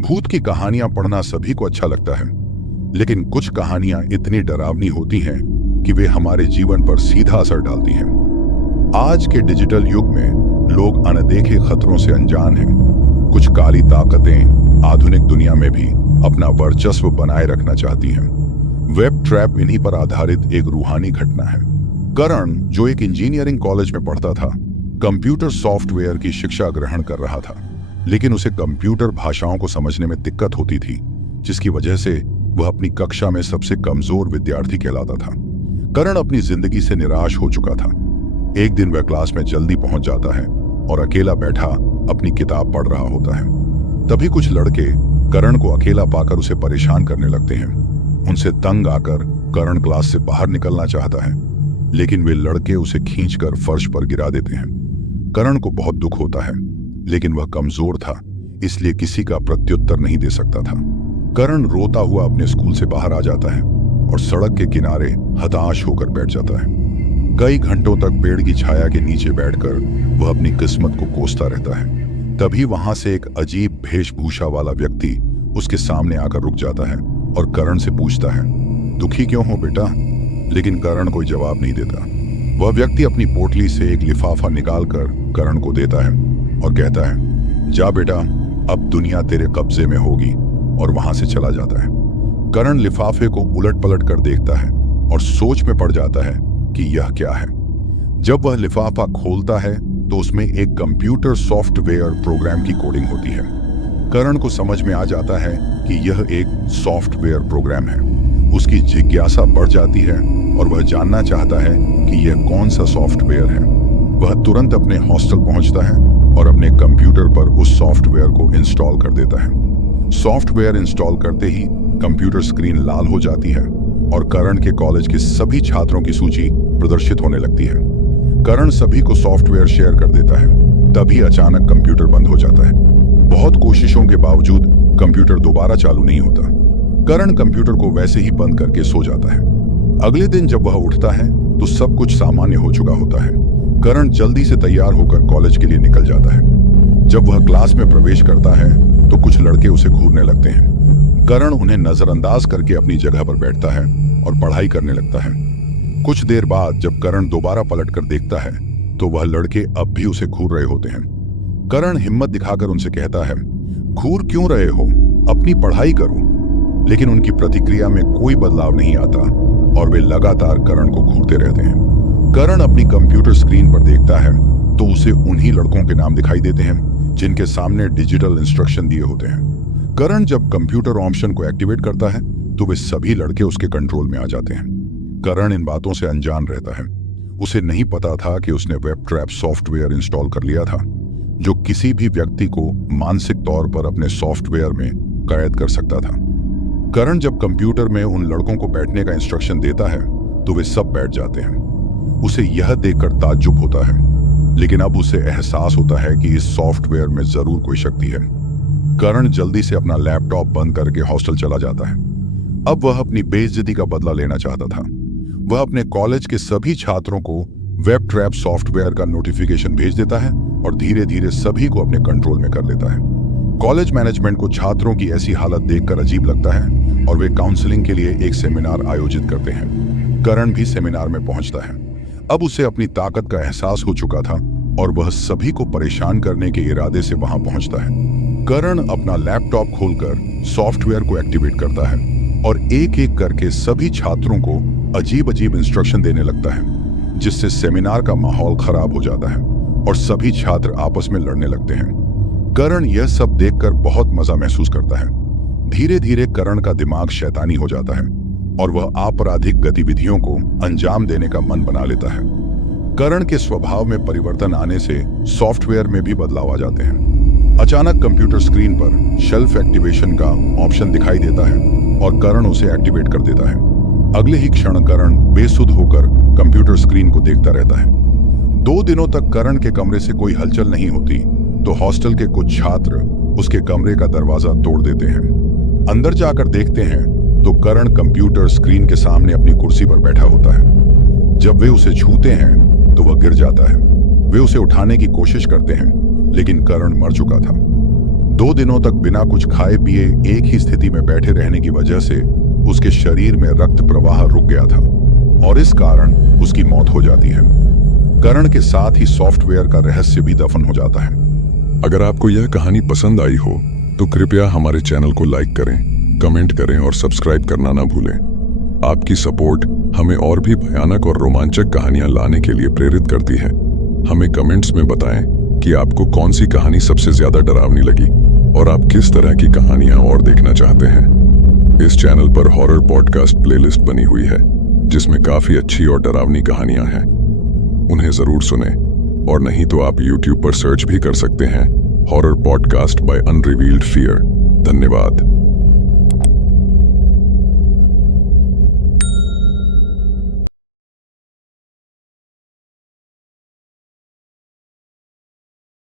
भूत की कहानियां पढ़ना सभी को अच्छा लगता है, लेकिन कुछ कहानियां इतनी डरावनी होती हैं कि वे हमारे जीवन पर सीधा असर डालती हैं। आज के डिजिटल युग में लोग अनदेखे खतरों से अनजान हैं। कुछ काली ताकतें आधुनिक दुनिया में भी अपना वर्चस्व बनाए रखना चाहती हैं। वेब ट्रैप इन्हीं पर आधारित एक रूहानी घटना है। करण, जो एक इंजीनियरिंग कॉलेज में पढ़ता था, कंप्यूटर सॉफ्टवेयर की शिक्षा ग्रहण कर रहा था, लेकिन उसे कंप्यूटर भाषाओं को समझने में दिक्कत होती थी, जिसकी वजह से वह अपनी कक्षा में सबसे कमजोर विद्यार्थी कहलाता था। करण अपनी जिंदगी से निराश हो चुका था। एक दिन वह क्लास में जल्दी पहुंच जाता है और अकेला बैठा अपनी किताब पढ़ रहा होता है। तभी कुछ लड़के करण को अकेला पाकर उसे परेशान करने लगते हैं। उनसे तंग आकर करण क्लास से बाहर निकलना चाहता है, लेकिन वे लड़के उसे खींचकर फर्श पर गिरा देते हैं। करण को बहुत दुख होता है, लेकिन वह कमजोर था, इसलिए किसी का प्रत्युत्तर नहीं दे सकता था। करण रोता हुआ अपने स्कूल से बाहर आ जाता है और सड़क के किनारे हताश होकर बैठ जाता है। कई घंटों तक पेड़ की छाया के नीचे बैठकर वह अपनी किस्मत को कोसता रहता है। तभी वहां से एक अजीब वेशभूषा वाला व्यक्ति उसके सामने आकर रुक जाता है और करण से पूछता है, दुखी क्यों हो बेटा? लेकिन करण कोई जवाब नहीं देता। वह व्यक्ति अपनी पोटली से एक लिफाफा निकालकर करण को देता है और कहता है, जा बेटा, अब दुनिया तेरे कब्जे में होगी, और वहां से चला जाता है। करण लिफाफे को उलट पलट कर देखता है और सोच में पड़ जाता है कि यह क्या है। जब वह लिफाफा खोलता है तो उसमें एक कंप्यूटर सॉफ्टवेयर प्रोग्राम की कोडिंग होती है। करण को समझ में आ जाता है कि यह एक सॉफ्टवेयर प्रोग्राम है। उसकी जिज्ञासा बढ़ जाती है और वह जानना चाहता है कि यह कौन सा सॉफ्टवेयर है। वह तुरंत अपने हॉस्टल पहुंचता है और अपने कंप्यूटर पर उस सॉफ्टवेयर को इंस्टॉल कर देता है। सॉफ्टवेयर इंस्टॉल करते ही कंप्यूटर स्क्रीन लाल हो जाती है और करण के कॉलेज के सभी छात्रों की सूची प्रदर्शित होने लगती है। करण सभी को सॉफ्टवेयर शेयर कर देता है। तभी अचानक कंप्यूटर बंद हो जाता है। बहुत कोशिशों के बावजूद कंप्यूटर दोबारा चालू नहीं होता। करण कंप्यूटर को वैसे ही बंद करके सो जाता है। अगले दिन जब वह उठता है तो सब कुछ सामान्य हो चुका होता है। करण जल्दी से तैयार होकर कॉलेज के लिए निकल जाता है। जब वह क्लास में प्रवेश करता है तो कुछ लड़के उसे घूरने लगते हैं। करण उन्हें नजरअंदाज करके अपनी जगह पर बैठता है और पढ़ाई करने लगता है। कुछ देर बाद जब करण दोबारा पलटकर देखता है तो वह लड़के अब भी उसे घूर रहे होते हैं। करण हिम्मत दिखाकर उनसे कहता है, घूर क्यों रहे हो? अपनी पढ़ाई करो। लेकिन उनकी प्रतिक्रिया में कोई बदलाव नहीं आता और वे लगातार करण को घूरते रहते हैं। करण अपनी कंप्यूटर स्क्रीन पर देखता है तो उसे उन्हीं लड़कों के नाम दिखाई देते हैं जिनके सामने डिजिटल इंस्ट्रक्शन दिए होते हैं। करण जब कंप्यूटर ऑप्शन को एक्टिवेट करता है तो वे सभी लड़के उसके कंट्रोल में आ जाते हैं। करण इन बातों से अनजान रहता है। उसे नहीं पता था कि उसने वेब ट्रैप सॉफ्टवेयर इंस्टॉल कर लिया था, जो किसी भी व्यक्ति को मानसिक तौर पर अपने सॉफ्टवेयर में कैद कर सकता था। करण जब कंप्यूटर में उन लड़कों को बैठने का इंस्ट्रक्शन देता है तो वे सब बैठ जाते हैं। उसे यह देखकर ताज्जुब होता है, लेकिन अब उसे एहसास होता है कि इस सॉफ्टवेयर में जरूर कोई शक्ति है। करण जल्दी से अपना लैपटॉप बंद करके हॉस्टल चला जाता है। अब वह अपनी बेइज्जती का बदला लेना चाहता था। वह अपने कॉलेज के सभी छात्रों को वेब ट्रैप सॉफ्टवेयर का नोटिफिकेशन भेज देता है और धीरे धीरे सभी को अपने कंट्रोल में कर लेता है। कॉलेज मैनेजमेंट को छात्रों की ऐसी हालत देखकर अजीब लगता है और वे काउंसलिंग के लिए एक सेमिनार आयोजित करते हैं। करण भी सेमिनार में पहुंचता है। अब उसे अपनी ताकत का एहसास हो चुका था और वह सभी को परेशान करने के इरादे से वहां पहुंचता है। करण अपना लैपटॉप खोलकर सॉफ्टवेयर को एक्टिवेट करता है और एक एक करके सभी छात्रों को अजीब अजीब इंस्ट्रक्शन देने लगता है, जिससे सेमिनार का माहौल खराब हो जाता है और सभी छात्र आपस में लड़ने लगते हैं। करण यह सब देखकर बहुत मजा महसूस करता है। धीरे धीरे करण का दिमाग शैतानी हो जाता है और वह आपराधिक गतिविधियों को अंजाम देने का मन बना लेता है। करण के स्वभाव में परिवर्तन आने से सॉफ्टवेयर में भी बदलाव आ जाते हैं। अचानक कंप्यूटर स्क्रीन पर शेल्फ एक्टिवेशन का ऑप्शन दिखाई देता है और करण उसे एक्टिवेट कर देता है। अगले ही क्षण करण बेसुध होकर कंप्यूटर स्क्रीन को देखता रहता है। 2 दिनों तक करण के कमरे से कोई हलचल नहीं होती तो हॉस्टल के कुछ छात्र उसके कमरे का दरवाजा तोड़ देते हैं। अंदर जाकर देखते हैं तो करण कंप्यूटर स्क्रीन के सामने अपनी कुर्सी पर बैठा होता है। जब वे उसे छूते हैं तो वह गिर जाता है। वे उसे उठाने की कोशिश करते हैं, लेकिन करण मर चुका था। 2 दिनों तक बिना कुछ खाए पिए एक ही स्थिति में बैठे रहने की वजह से उसके शरीर में रक्त प्रवाह रुक गया था और इस कारण उसकी मौत हो जाती है। करण के साथ ही सॉफ्टवेयर का रहस्य भी दफन हो जाता है। अगर आपको यह कहानी पसंद आई हो तो कृपया हमारे चैनल को लाइक करें, कमेंट करें और सब्सक्राइब करना ना भूलें। आपकी सपोर्ट हमें और भी भयानक और रोमांचक कहानियां लाने के लिए प्रेरित करती है। हमें कमेंट्स में बताएं कि आपको कौन सी कहानी सबसे ज्यादा डरावनी लगी और आप किस तरह की कहानियां और देखना चाहते हैं। इस चैनल पर हॉरर पॉडकास्ट प्लेलिस्ट बनी हुई है जिसमें काफी अच्छी और डरावनी कहानियां हैं। उन्हें जरूर सुनें, और नहीं तो आप YouTube पर सर्च भी कर सकते हैं horror podcast by unrevealed fear. धन्यवाद।